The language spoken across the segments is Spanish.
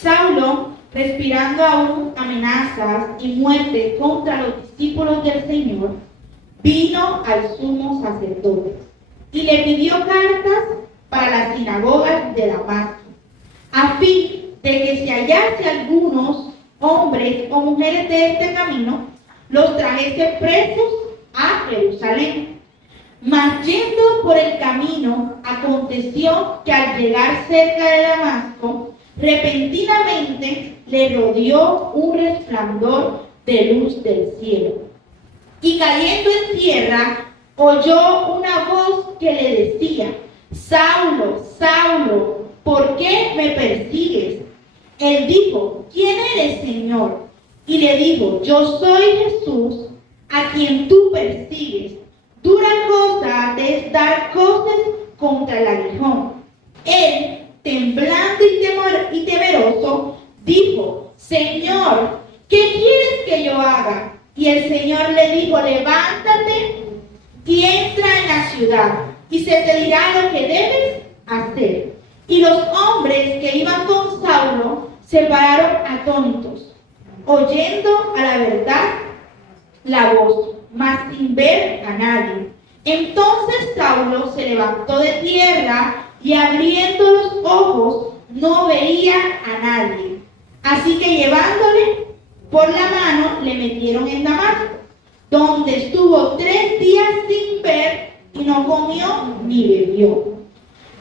Saulo, respirando aún amenazas y muerte contra los discípulos del Señor, vino al sumo sacerdote y le pidió cartas para las sinagogas de Damasco, a fin de que si hallase algunos hombres o mujeres de este camino, los trajese presos a Jerusalén. Mas yendo por el camino, aconteció que al llegar cerca de Damasco, repentinamente le rodeó un resplandor de luz del cielo. Y cayendo en tierra, oyó una voz que le decía: Saulo, Saulo, ¿por qué me persigues? Él dijo: ¿Quién eres, Señor? Y le dijo: Yo soy Jesús, a quien tú persigues. Dura cosa te es dar coces contra el aguijón. Él, temblando y temeroso, dijo: Señor, ¿qué quieres que yo haga? Y el Señor le dijo: levántate y entra en la ciudad, y se te dirá lo que debes hacer. Y los hombres que iban con Saulo se pararon atónitos, oyendo a la verdad la voz, mas sin ver a nadie. Entonces Saulo se levantó de tierra y abriendo los ojos no veía a nadie. Así que llevándole por la mano le metieron en Damasco, donde estuvo 3 días sin ver y no comió ni bebió.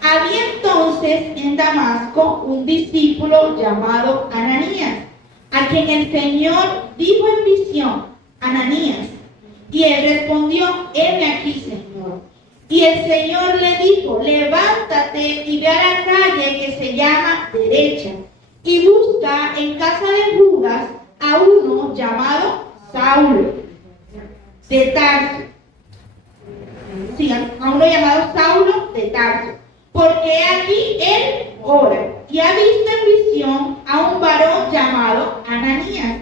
Había entonces en Damasco un discípulo llamado Ananías, a quien el Señor dijo en visión: Ananías. Y él respondió: heme aquí, Señor. Y el Señor le dijo: levántate y ve a la calle que se llama Derecha, y busca en casa de Judas a uno llamado Saulo de Tarso. Sí, a uno llamado Saulo de Tarso, porque aquí él ora y ha visto en visión a un varón llamado Ananías,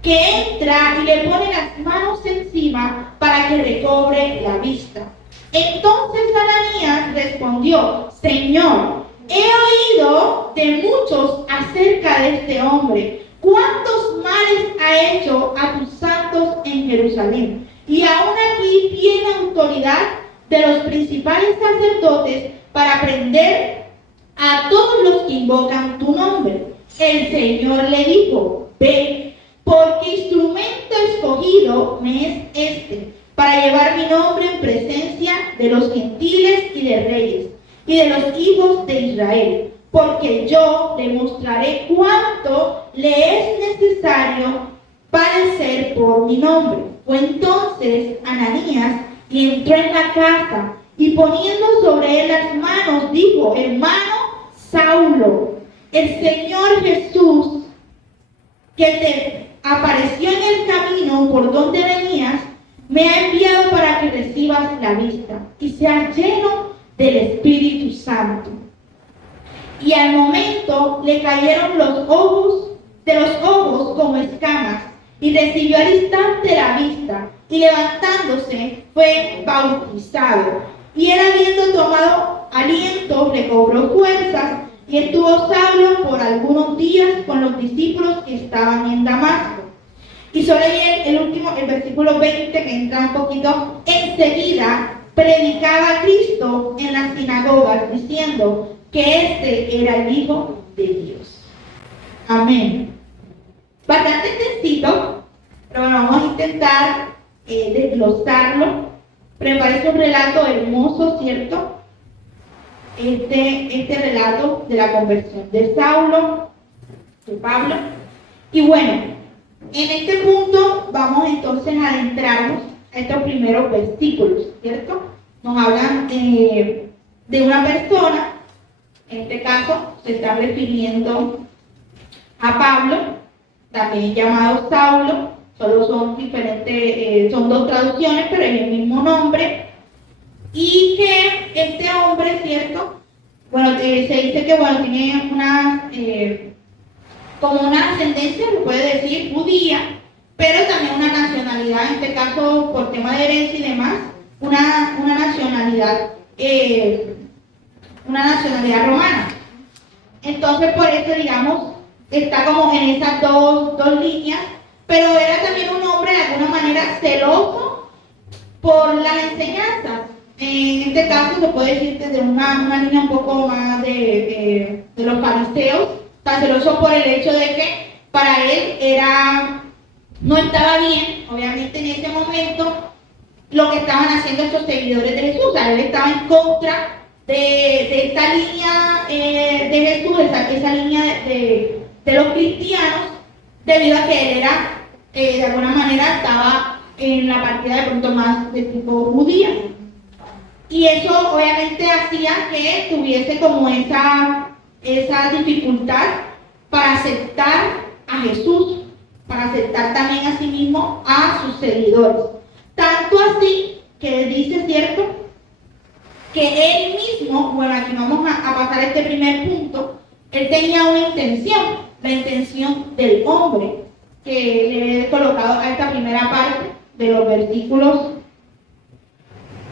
que entra y le pone las manos encima para que recobre la vista. Entonces Ananías respondió: Señor, he oído de muchos acerca de este hombre, cuántos males ha hecho a tus santos en Jerusalén, y aún aquí tiene autoridad de los principales sacerdotes para prender a todos los que invocan tu nombre. El Señor le dijo: ve, porque instrumento escogido me es este, para llevar mi nombre en presencia de los gentiles y de reyes, y de los hijos de Israel, porque yo demostraré cuánto le es necesario padecer por mi nombre. Fue entonces Ananías y entró en la casa, y poniendo sobre él las manos, dijo: hermano Saulo, el Señor Jesús, que te apareció en el camino por donde venías, me ha enviado para que recibas la vista y seas lleno del Espíritu Santo. Y al momento le cayeron los ojos como escamas, y recibió al instante la vista, y levantándose fue bautizado. Y él, habiendo tomado aliento, recobró fuerzas, y estuvo Saulo por algunos días con los discípulos que estaban en Damasco. Y solo el versículo 20, que entra un poquito: enseguida predicaba a Cristo en las sinagogas, diciendo que este era el Hijo de Dios. Amén. Bastante extensito, pero bueno, vamos a intentar desglosarlo. Pero me parece un relato hermoso, ¿cierto? Este relato de la conversión de Saulo, de Pablo. Y bueno, en este punto vamos entonces a adentrarnos a estos primeros versículos, ¿cierto? Nos hablan de una persona, en este caso se está refiriendo a Pablo, también llamado Saulo. Solo son diferentes, son 2 traducciones, pero es el mismo nombre. Y que este hombre, ¿cierto? Bueno, se dice que bueno, tiene como una ascendencia, se puede decir, judía, pero también una nacionalidad, en este caso por tema de herencia y demás, una nacionalidad romana. Entonces, por eso, digamos, está como en esas dos líneas, pero era también un hombre de alguna manera celoso por las enseñanzas. En este caso se puede decir desde una línea un poco más de los fariseos, tan celoso por el hecho de que para él no estaba bien, obviamente en ese momento, lo que estaban haciendo estos seguidores de Jesús. O sea, él estaba en contra de esta línea de Jesús, esa línea de los cristianos, debido a que él era, de alguna manera, estaba en la partida de pronto más de tipo judía. Y eso obviamente hacía que tuviese como esa dificultad para aceptar a Jesús, para aceptar también a sí mismo a sus seguidores. Tanto así que dice, ¿cierto?, que él mismo, bueno, aquí vamos a pasar este primer punto, él tenía una intención, la intención del hombre, que le he colocado a esta primera parte de los versículos.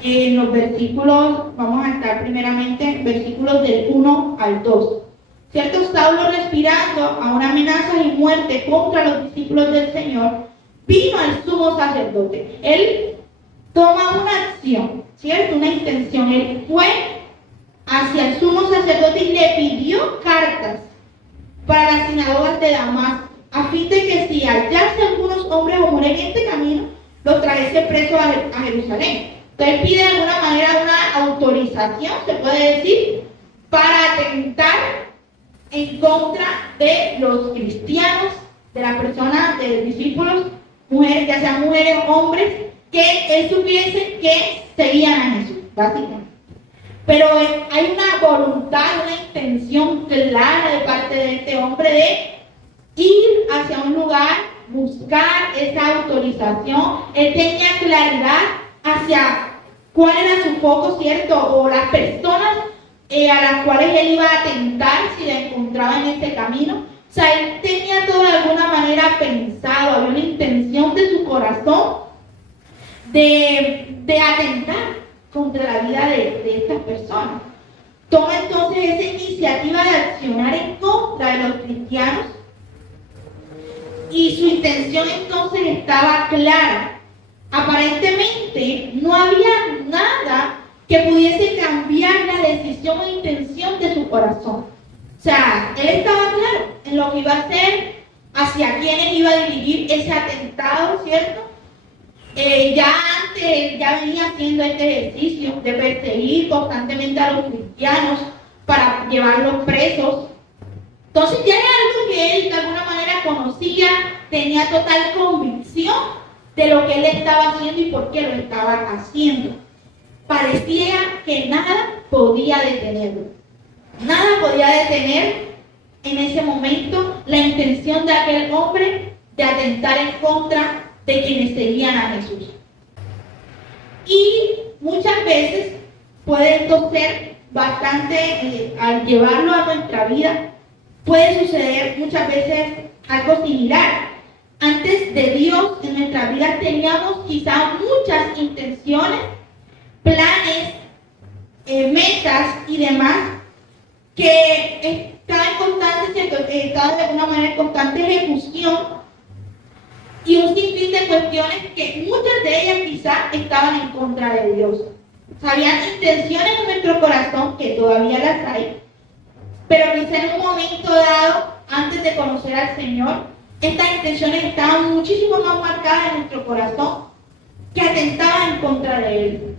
En los versículos, vamos a estar primeramente en versículos del 1 al 2. ¿Cierto? Saulo, respirando a una amenaza y muerte contra los discípulos del Señor, vino al sumo sacerdote. Él toma una acción, ¿cierto? Una intención. Él fue hacia el sumo sacerdote y le pidió cartas para las sinagogas de Damasco, a fin de que si hallase algunos hombres o mujeres en este camino, los trajese presos a Jerusalén. Entonces pide de alguna manera una autorización, se puede decir, para atentar en contra de los cristianos, de las personas, de los discípulos, mujeres, ya sean mujeres o hombres, que él supiese que seguían a Jesús, básicamente. Pero hay una voluntad, una intención clara de parte de este hombre de ir hacia un lugar, buscar esa autorización. Él tenía claridad hacia cuál era su foco, ¿cierto? O las personas a las cuales él iba a atentar si la encontraba en este camino. O sea, él tenía todo de alguna manera pensado, había una intención de su corazón de atentar contra la vida de estas personas. Toma entonces esa iniciativa de accionar en contra de los cristianos y su intención entonces estaba clara. Aparentemente no había nada que pudiese cambiar la decisión o intención de su corazón. O sea, él estaba claro en lo que iba a hacer, hacia quiénes iba a dirigir ese atentado, ¿cierto? Ya antes, ya venía haciendo este ejercicio de perseguir constantemente a los cristianos para llevarlos presos. Entonces ya era algo que él de alguna manera conocía, tenía total convicción de lo que él estaba haciendo y por qué lo estaba haciendo. Parecía que nada podía detenerlo. Nada podía detener en ese momento la intención de aquel hombre de atentar en contra de quienes seguían a Jesús. Y muchas veces puede esto ser bastante, al llevarlo a nuestra vida, puede suceder muchas veces algo similar. Antes de Dios en nuestra vida teníamos quizá muchas intenciones, planes, metas y demás que estaban en constante, estaban de alguna manera en constante ejecución, y un sinfín de cuestiones que muchas de ellas quizá estaban en contra de Dios. Habían intenciones en nuestro corazón que todavía las hay, pero quizá en un momento dado, antes de conocer al Señor, estas intenciones estaban muchísimo más marcadas en nuestro corazón, que atentaban en contra de Él.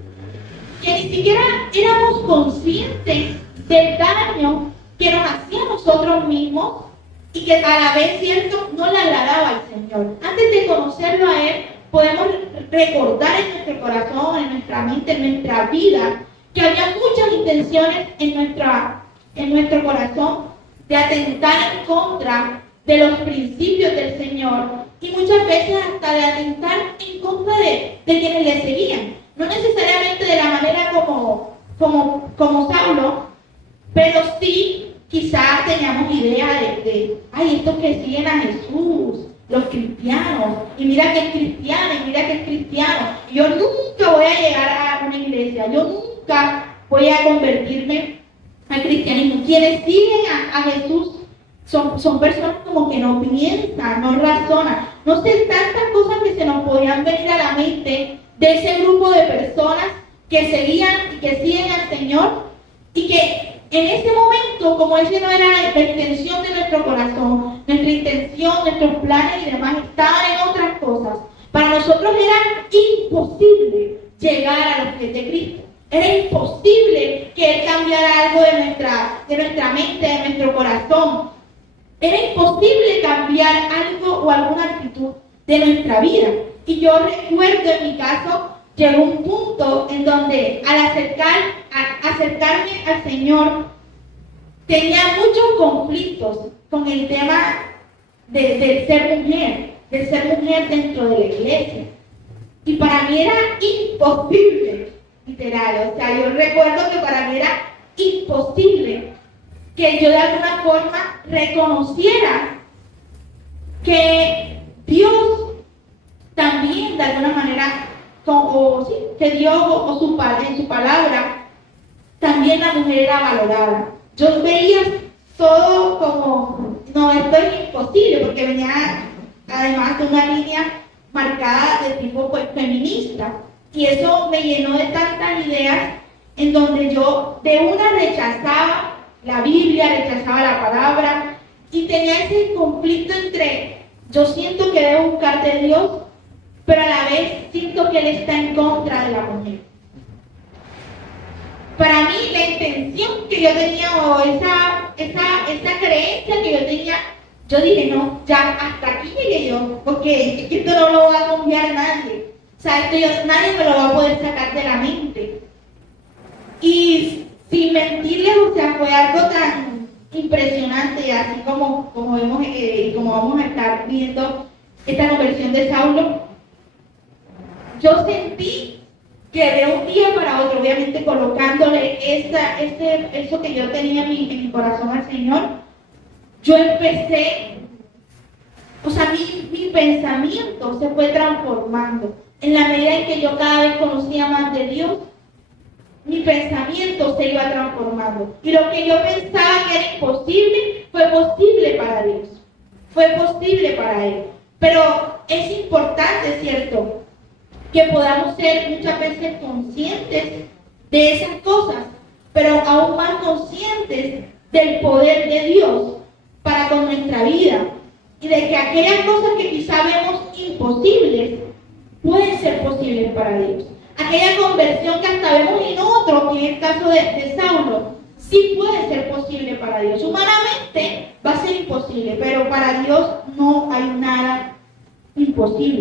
Que ni siquiera éramos conscientes del daño que nos hacía a nosotros mismos y que a la vez, ¿cierto?, no le agradaba al Señor. Antes de conocerlo a Él, podemos recordar en nuestro corazón, en nuestra mente, en nuestra vida, que había muchas intenciones en nuestro corazón de atentar en contra de los principios del Señor y muchas veces hasta de atentar en contra de quienes le seguían. No necesariamente de la manera como Saulo, pero sí quizás teníamos idea ay, estos que siguen a Jesús, los cristianos, y mira que es cristiano, y mira que es cristiano. Y yo nunca voy a llegar a una iglesia, yo nunca voy a convertirme al cristianismo. Quienes siguen a Jesús son personas como que no piensan, no razonan. No sé, tantas cosas que se nos podían venir a la mente de ese grupo de personas que seguían y que siguen al Señor, y que en ese momento, como ese no era la intención de nuestro corazón, nuestra intención, nuestros planes y demás estaban en otras cosas, para nosotros era imposible llegar a los pies de Cristo. Era imposible que Él cambiara algo de nuestra mente, de nuestro corazón. Era imposible cambiar algo o alguna actitud de nuestra vida. Y yo recuerdo en mi caso, llegó un punto en donde al acercarme al Señor, tenía muchos conflictos con el tema de ser mujer dentro de la iglesia. Y para mí era imposible, literal. O sea, yo recuerdo que para mí era imposible que yo de alguna forma reconociera que Dios también de alguna manera, que Dios en su palabra, también la mujer era valorada. Yo veía todo como, no, esto es imposible, porque venía además de una línea marcada de tipo pues, feminista, y eso me llenó de tantas ideas en donde yo de una rechazaba la Biblia, rechazaba la palabra, y tenía ese conflicto entre, yo siento que debo buscar de Dios, pero a la vez siento que Él está en contra de la mujer. Para mí la intención que yo tenía, o esa creencia que yo tenía, yo dije, no, ya hasta aquí llegué yo, porque esto no lo va a cambiar nadie. O sea, nadie me lo va a poder sacar de la mente. Y sin mentirles, o sea, fue algo tan impresionante, así como vemos y como vamos a estar viendo esta conversión de Saulo. Yo sentí que de un día para otro, obviamente colocándole eso que yo tenía en mi corazón al Señor, yo empecé, o sea, mi pensamiento se fue transformando. En la medida en que yo cada vez conocía más de Dios, mi pensamiento se iba transformando. Y lo que yo pensaba que era imposible, fue posible para Dios. Fue posible para Él. Pero es importante, ¿cierto?, que podamos ser muchas veces conscientes de esas cosas, pero aún más conscientes del poder de Dios para con nuestra vida, y de que aquellas cosas que quizá vemos imposibles pueden ser posibles para Dios. Aquella conversión que hasta vemos en otro, que en el caso de Saulo, sí puede ser posible para Dios. Humanamente va a ser imposible, pero para Dios no hay nada imposible.